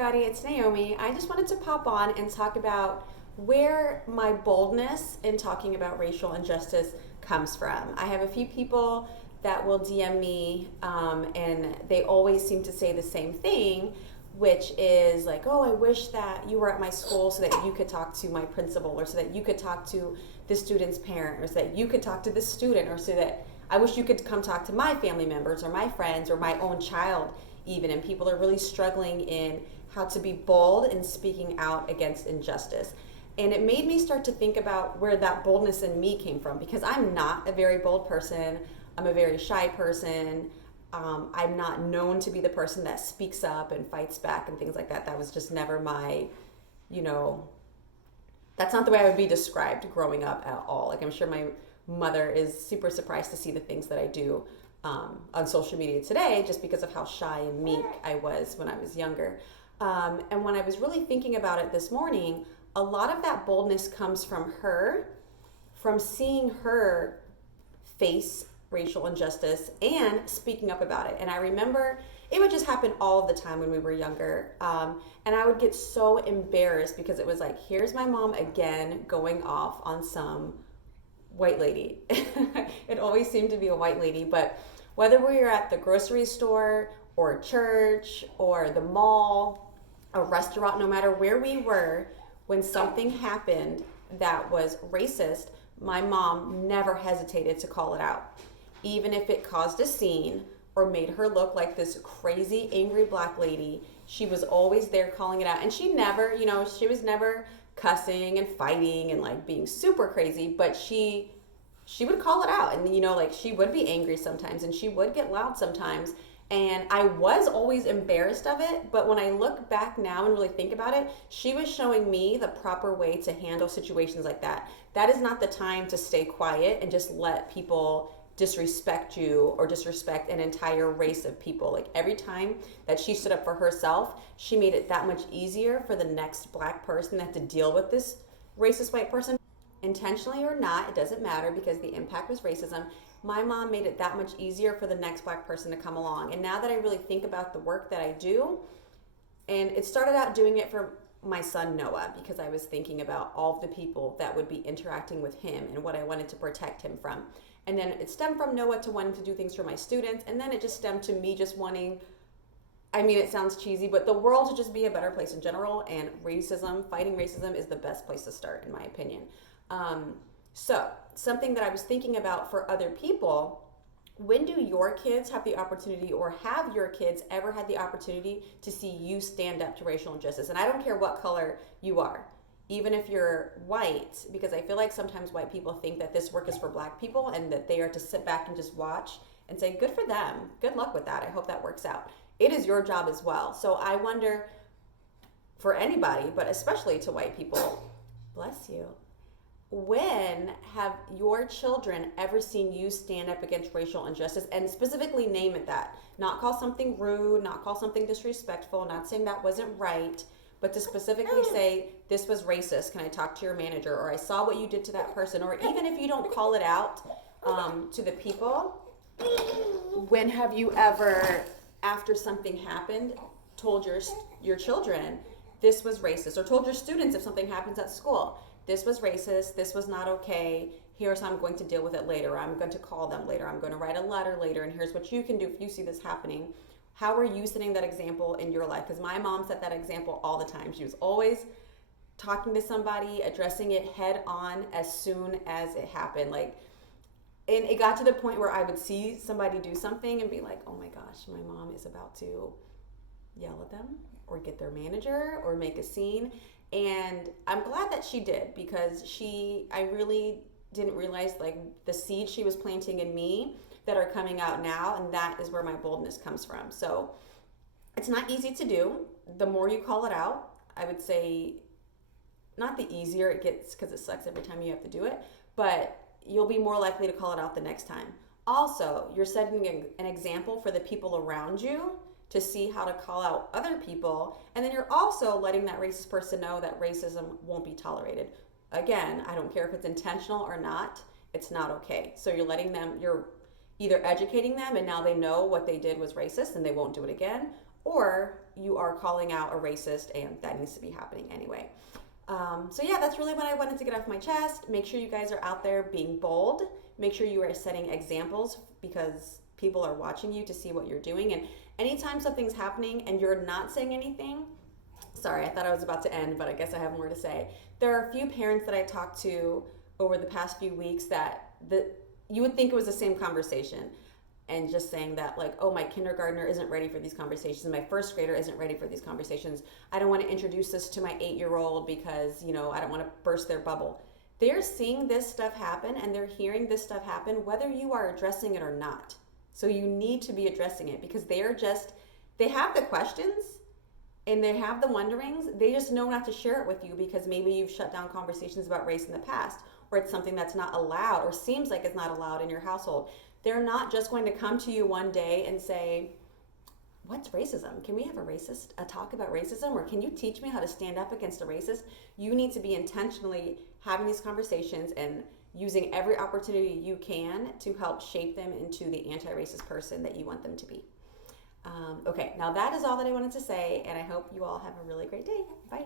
everybody, it's Naomi. I just wanted to pop on and talk about where my boldness in talking about racial injustice comes from. I have a few people that will DM me, and they always seem to say the same thing, which is like, oh, I wish that you were at my school so that you could talk to my principal, or so that you could talk to the student's parent, or so that you could talk to the student, or so that I wish you could come talk to my family members or my friends or my own child even. And people are really struggling in how to be bold in speaking out against injustice. And it made me start to think about where that boldness in me came from, because I'm not a very bold person. I'm a very shy person. I'm not known to be the person that speaks up and fights back and things like that. That was just never my, that's not the way I would be described growing up at all. Like, I'm sure my mother is super surprised to see the things that I do on social media today, just because of how shy and meek I was when I was younger. And when I was really thinking about it this morning, a lot of that boldness comes from her, from seeing her face racial injustice and speaking up about it. And I remember it would just happen all of the time when we were younger. And I would get so embarrassed because it was like, here's my mom again going off on some white lady. It always seemed to be a white lady, but whether we were at the grocery store or church or the mall, a restaurant, no matter where we were, when something happened that was racist, my mom never hesitated to call it out. Even if it caused a scene or made her look like this crazy, angry black lady, she was always there calling it out. And she never, she was never cussing and fighting and like being super crazy, but she would call it out. And she would be angry sometimes and she would get loud sometimes. And I was always embarrassed of it, but when I look back now and really think about it, she was showing me the proper way to handle situations like that. That is not the time to stay quiet and just let people disrespect you or disrespect an entire race of people. Like, every time that she stood up for herself, she made it that much easier for the next black person that had to deal with this racist white person. Intentionally or not, it doesn't matter, because the impact was racism. My mom made it that much easier for the next black person to come along. And now that I really think about the work that I do, and it started out doing it for my son Noah, because I was thinking about all of the people that would be interacting with him and what I wanted to protect him from. And then it stemmed from Noah to wanting to do things for my students. And then it just stemmed to me just wanting, it sounds cheesy, but the world to just be a better place in general. And fighting racism is the best place to start, in my opinion. So something that I was thinking about for other people, when do your kids have the opportunity, or have your kids ever had the opportunity to see you stand up to racial injustice? And I don't care what color you are, even if you're white, because I feel like sometimes white people think that this work is for black people and that they are to sit back and just watch and say, good for them. Good luck with that. I hope that works out. It is your job as well. So I wonder, for anybody, but especially to white people, bless you, when have your children ever seen you stand up against racial injustice, and specifically name it that? Not call something rude, not call something disrespectful, not saying that wasn't right, but to specifically say, this was racist, can I talk to your manager? Or I saw what you did to that person. Or even if you don't call it out to the people, when have you ever, after something happened, told your children this was racist? Or told your students, if something happens at school, this was racist, this was not okay, here's how I'm going to deal with it later, I'm going to call them later, I'm going to write a letter later, and here's what you can do if you see this happening. How are you setting that example in your life? Because my mom set that example all the time. She was always talking to somebody, addressing it head on as soon as it happened. And it got to the point where I would see somebody do something and be like, oh my gosh, my mom is about to yell at them or get their manager or make a scene. And I'm glad that she did, because I really didn't realize the seed she was planting in me that are coming out now, and that is where my boldness comes from. So it's not easy to do. The more you call it out, I would say, not the easier it gets, because it sucks every time you have to do it, but you'll be more likely to call it out the next time. Also, you're setting an example for the people around you to see how to call out other people, and then you're also letting that racist person know that racism won't be tolerated. Again, I don't care if it's intentional or not, it's not okay. So you're either educating them and now they know what they did was racist and they won't do it again, or you are calling out a racist, and that needs to be happening anyway. So yeah, that's really what I wanted to get off my chest. Make sure you guys are out there being bold. Make sure you are setting examples, because people are watching you to see what you're doing. And anytime something's happening and you're not saying anything, sorry, I thought I was about to end, but I guess I have more to say. There are a few parents that I talked to over the past few weeks that you would think it was the same conversation, and just saying that, like, oh, my kindergartner isn't ready for these conversations, my first grader isn't ready for these conversations. I don't want to introduce this to my 8-year-old because, I don't want to burst their bubble. They're seeing this stuff happen and they're hearing this stuff happen, whether you are addressing it or not. So you need to be addressing it, because they have the questions and they have the wonderings. They just know not to share it with you because maybe you've shut down conversations about race in the past, or it's something that's not allowed or seems like it's not allowed in your household. They're not just going to come to you one day and say, what's racism? Can we have a talk about racism? Or can you teach me how to stand up against a racist? You need to be intentionally having these conversations and using every opportunity you can to help shape them into the anti-racist person that you want them to be. Okay, now that is all that I wanted to say, and I hope you all have a really great day. Bye.